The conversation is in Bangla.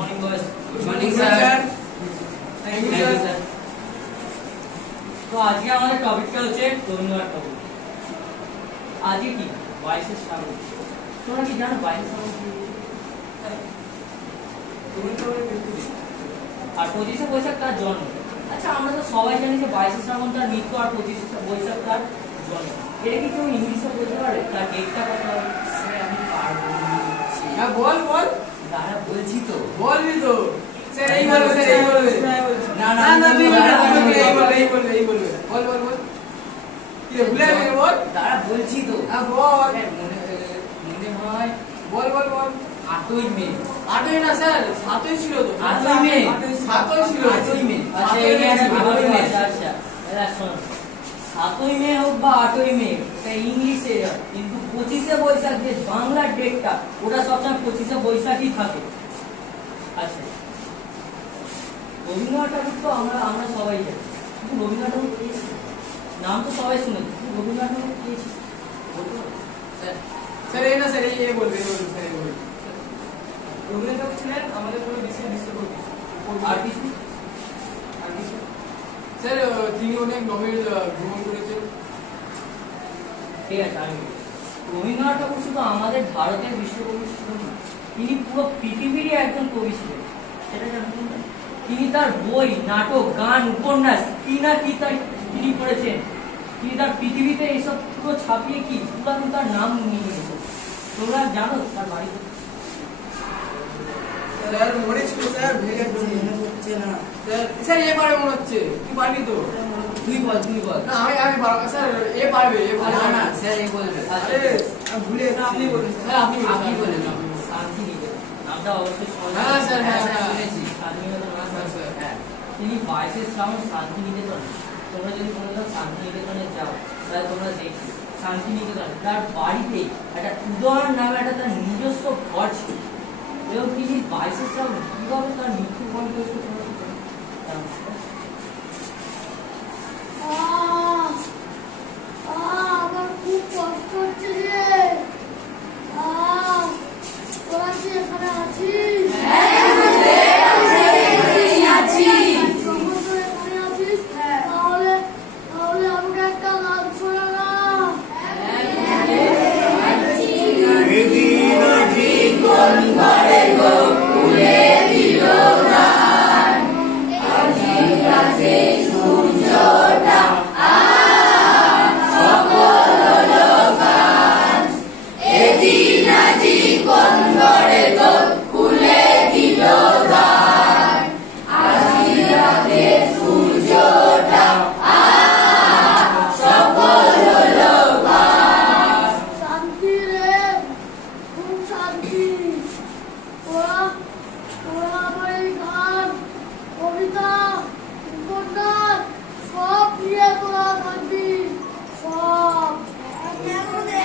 morning boys. Good morning sir. Thank you sir. তো আজকে আমাদের টপিকটা হচ্ছে রবীন্দ্রনাথ ঠাকুর। আজকে কি 22শে শ্রাবণ। তোমরা কি জানো 22শে শ্রাবণ কি? আর 25শে বৈশাখ তার জন্ম। আচ্ছা আমরা তো সবাই জানি যে 22শে শ্রাবণ তার মৃত্যু আর 25শে বৈশাখ তার জন্ম। এটা কি কেউ ইংলিশে বলতে পারে তার ডেটটা কত হবে? স্যার আমি পারবো না। হ্যাঁ বল দাঁড়া বলছি তো। বলবি তো স্যার এই বলবে না তুই বলবে বল কি ভুলে গেলি বল দাঁড়া বলছি তো। বল মনে হয় বল 8ই মে। 8ই না স্যার 7ই ছিল তো 8ই মে 7ই ছিল 8ই মে। আচ্ছা এই আছে 8ই মে। আচ্ছা এলা শোন 7ই মে হোক বা 8ই মে এটা ইংলিশে কিন্তু 25শে বৈশাখ যে বাংলা ডেটটা ওটা সবসময় 25শে বৈশাখই থাকে। আচ্ছা রবীন্দ্রনাথ ঠাকুর তো আমরা সবাই জানি কিন্তু রবীন্দ্রনাথ ঠাকুর কে ছিল? নাম তো সবাই শুনেছি কিন্তু রবীন্দ্রনাথ ঠাকুর কে ছিল? স্যার এই না স্যার এই বলবে স্যার এই বলবে রবীন্দ্রনাথ ঠাকুর ছিলেন আমাদের পুরো বিশ্বের বিশ্বকবি। আর কিছু স্যার তিনি অনেক নোবেল গ্রহণ করেছেন। ঠিক আছে আমি রবীন্দ্রনাথ ঠাকুর শুধু আমাদের ভারতের বিশ্বকবি ছিলেন না, তিনি পুরো পৃথিবীরই একজন কবি ছিলেন। সেটা জানতেন না? তিনি তার বই নাটক গান উপন্যাস কি না কি তিনি করেছেন। তিনি তার পৃথিবীতে এইসব পুরো ছাপিয়ে কি পুরো তার নাম নিয়ে নিয়েছেন। তোমরা জানো তার বাড়ি স্যার মনে ছিল স্যার ভেগে মনে হচ্ছে না স্যার এবারে মনে হচ্ছে তুই পারবি তো তুই বল না আমি পারবো স্যার এ পারবে না স্যার এই বলবে। আরে আমি ভুলে আপনি বলুন স্যার আপনি বলেন শান্তি নিকেতন নামটা অবশ্যই হ্যাঁ স্যার হ্যাঁ শুনেছি শান্তিনিকেতন নাম স্যার। হ্যাঁ তিনি 22শে শ্রাবণ শান্তিনিকেতন। তোমরা যদি কোনোদিন শান্তিনিকেতনে যাও তাহলে তোমরা দেখবে শান্তিনিকেতন তার বাড়িতে একটা উদয়ন নামে একটা তার নিজস্ব ঘর ছিল এবং তিনি 22শে শ্রাবণ কিভাবে তার মৃত্যুবরণ করেছে তোমরা কি জানো? আমার খুব কষ্ট হচ্ছে রে। তোরা কি এখানে আছিস? সমস্ত এখানে আছিস? তাহলে আমাকে একটা গান শোনা না। শান্তি রে, খুব শান্তি। তোরা আমার এই গান কবিতা উপন্যাস সব দিয়ে তোরা থাকবি সব। কেন রে